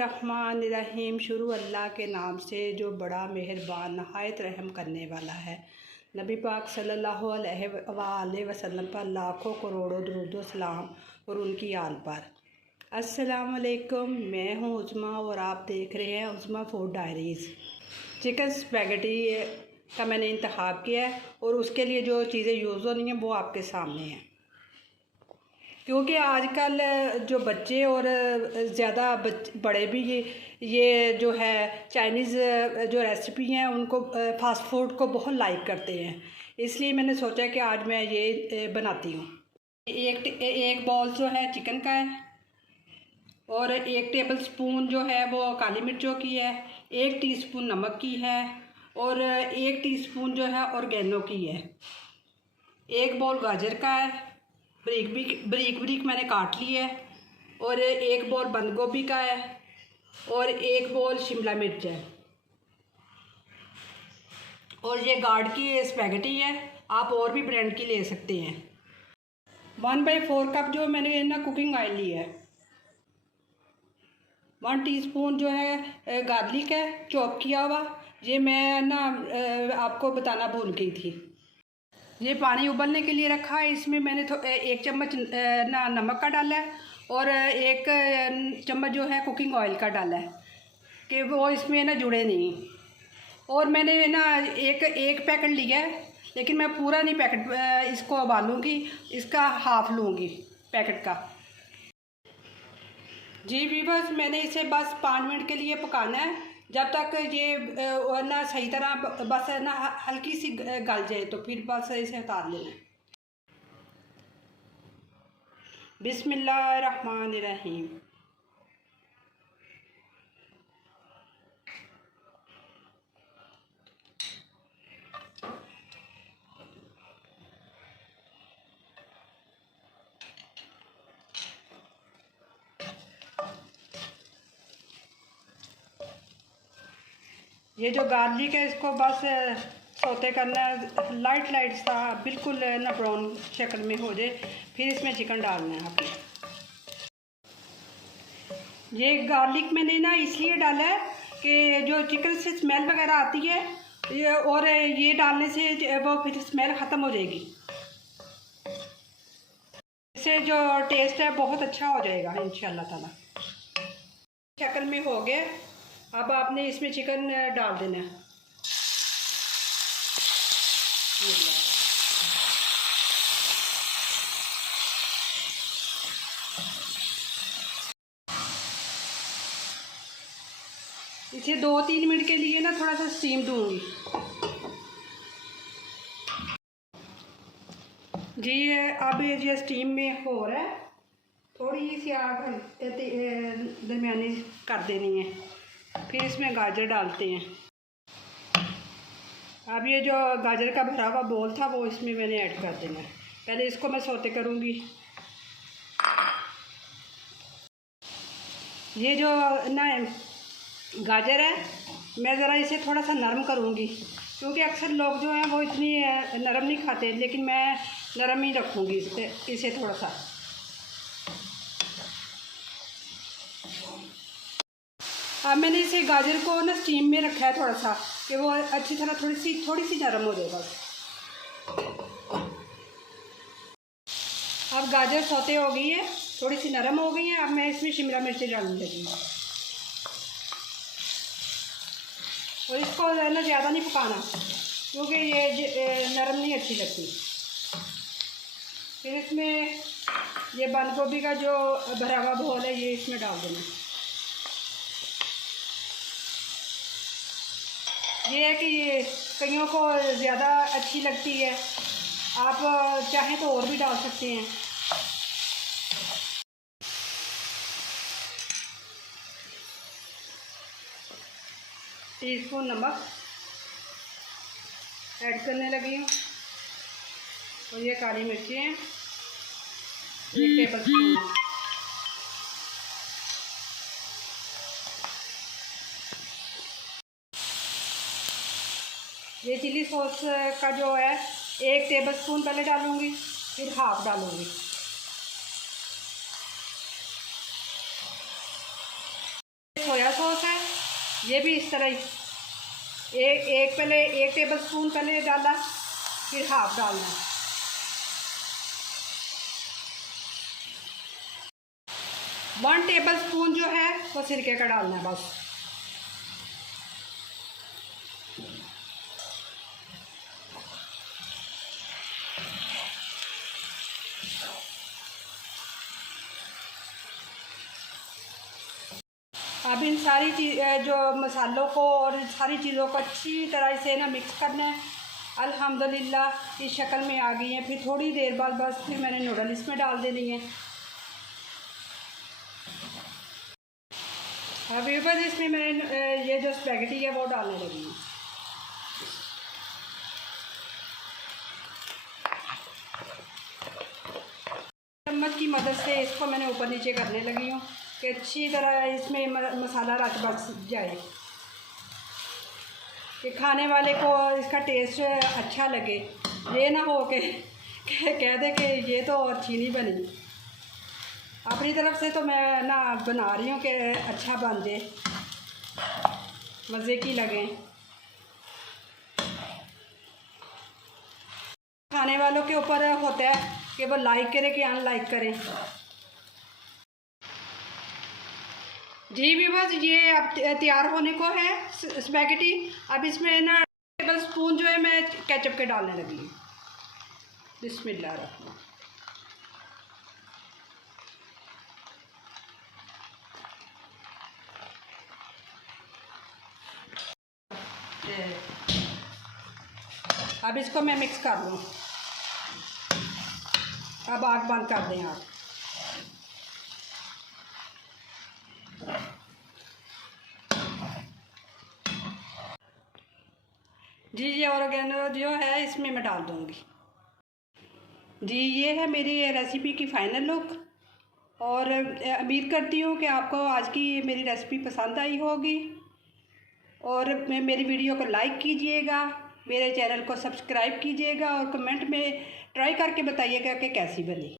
बिस्मिल्लाहिर्रहमानिर्रहीम। शुरू अल्लाह के नाम से जो बड़ा मेहरबान नहायत रहम करने वाला है। नबी पाक सल्लल्लाहु अलैहि वसल्लम पर लाखों करोड़ों दुरूद सलाम और उनकी आल पर। अस्सलाम वालेकुम, मैं हूँ उज़्मा और आप देख रहे हैं उज़्मा फूड डायरीज़। चिकन स्पैगेटी का मैंने इंतखाब किया है और उसके लिए जो चीज़ें यूज़ होनी हैं वो आपके सामने हैं। क्योंकि आजकल जो बच्चे और ज़्यादा बड़े भी ये जो है चाइनीज़ जो रेसिपी हैं उनको फ़ास्ट फूड को बहुत लाइक करते हैं, इसलिए मैंने सोचा कि आज मैं ये बनाती हूँ। एक बाउल जो है चिकन का है और 1 टेबल स्पून जो है वो काली मिर्चों की है, 1 टीस्पून नमक की है और 1 टीस्पून जो है ऑर्गेनो की है। 1 बाउल गाजर का है, बारीक मैंने काट ली है और 1 बाउल बंद गोभी का है और 1 बाउल शिमला मिर्च है और ये गार्ड की स्पैगेटी है, आप और भी ब्रांड की ले सकते हैं। 1/4 कप जो मैंने ना कुकिंग ऑयल लिया है। 1 टीस्पून जो है गार्लिक है चॉप किया हुआ, ये मैं ना आपको बताना भूल गई थी। ये पानी उबलने के लिए रखा है, इसमें मैंने 1 चम्मच ना नमक का डाला है और 1 चम्मच जो है कुकिंग ऑयल का डाला है कि वो इसमें ना जुड़े नहीं। और मैंने ना एक पैकेट लिया है, लेकिन मैं पूरा नहीं पैकेट इसको उबालूँगी, इसका हाफ़ लूँगी पैकेट का। जी व्यूअर्स, मैंने इसे बस 5 मिनट के लिए पकाना है, जब तक ये ना सही तरह बस ना हल्की सी गल जाए तो फिर बस इसे उतार लेना है। बिस्मिल्लाहिर्रहमानिर्रहीम। ये जो गार्लिक है इसको बस सौते करना है, लाइट सा बिल्कुल ना ब्राउन शक्ल में हो जाए, फिर इसमें चिकन डालना है आपने। ये गार्लिक मैंने ना इसलिए डाला है कि जो चिकन से स्मेल वगैरह आती है ये, और ये डालने से वो फिर स्मेल ख़त्म हो जाएगी, इससे जो टेस्ट है बहुत अच्छा हो जाएगा इंशाल्लाह ताला। शक्ल में हो गया, अब आपने इसमें चिकन डाल देना है। इसे 2-3 मिनट के लिए ना थोड़ा सा स्टीम दूंगी। जी अब ये स्टीम में हो रहा है, थोड़ी सी आग दरमियानी कर देनी है, फिर इसमें गाजर डालते हैं। अब ये जो गाजर का भरा हुआ बोल था वो इसमें मैंने ऐड कर देना है। पहले इसको मैं सौते करूँगी। ये जो ना गाजर है मैं ज़रा इसे थोड़ा सा नरम करूँगी, क्योंकि अक्सर लोग जो हैं वो इतनी नरम नहीं खाते, लेकिन मैं नरम ही रखूँगी इसे थोड़ा सा। अब मैंने इसे गाजर को ना स्टीम में रखा है थोड़ा सा, कि वो अच्छी तरह थोड़ी सी नरम हो जाएगा। अब गाजर सौते हो गई है, थोड़ी सी नरम हो गई है। अब मैं इसमें शिमला मिर्च डालने लगी हूँ और इसको ना ज़्यादा नहीं पकाना, क्योंकि ये नरम नहीं अच्छी लगती। फिर इसमें ये बंद गोभी का जो भरा हुआ घोल है ये इसमें डाल देना। ये है कि ये कईयों को ज़्यादा अच्छी लगती है, आप चाहें तो और भी डाल सकते हैं। टीस्पून नमक ऐड करने लगी हूँ और ये काली मिर्ची हैं 1 टेबल स्पून। ये चिली सॉस का जो है 1 टेबल स्पून पहले डालूँगी, फिर हाफ डालूँगी। सोया सॉस है, ये भी इस तरह ही पहले 1 टेबल स्पून पहले डाला, फिर हाफ डालना। 1 टेबल स्पून जो है वो सिरके का डालना है बस। अब इन सारी जो मसालों को और इन सारी चीज़ों को अच्छी तरह से ना मिक्स करना है। अल्हम्दुलिल्लाह इस शक्ल में आ गई हैं। फिर थोड़ी देर बाद बस फिर मैंने नूडल इसमें डाल देनी है। अभी बस इसमें मैंने ये जो स्पैगेटी है वो डालने लगी हूँ। चम्मच की मदद से इसको मैंने ऊपर नीचे करने लगी हूँ कि अच्छी तरह इसमें मसाला रच बस जाए, कि खाने वाले को इसका टेस्ट अच्छा लगे। ये ना हो के कह दे कि ये तो अच्छी नहीं बनी। अपनी तरफ से तो मैं ना बना रही हूँ कि अच्छा बन जाए, मज़े की लगे। खाने वालों के ऊपर होता है कि वो लाइक करें कि अनलाइक करें। जी व्यूअर्स, ये अब तैयार होने को है स्पैगेटी। अब इसमें ना टेबल स्पून जो है मैं केचप के डालने लगी हूँ। बिस्मिल्लाह रहमान। अब इसको मैं मिक्स कर लूँ। अब आग बंद कर दें आप। जी ये ऑर्गेनो जो है इसमें मैं डाल दूँगी। जी ये है मेरी रेसिपी की फ़ाइनल लुक, और उम्मीद करती हूँ कि आपको आज की मेरी रेसिपी पसंद आई होगी। और मेरी वीडियो को लाइक कीजिएगा, मेरे चैनल को सब्सक्राइब कीजिएगा और कमेंट में ट्राई करके बताइएगा कि कैसी बनी।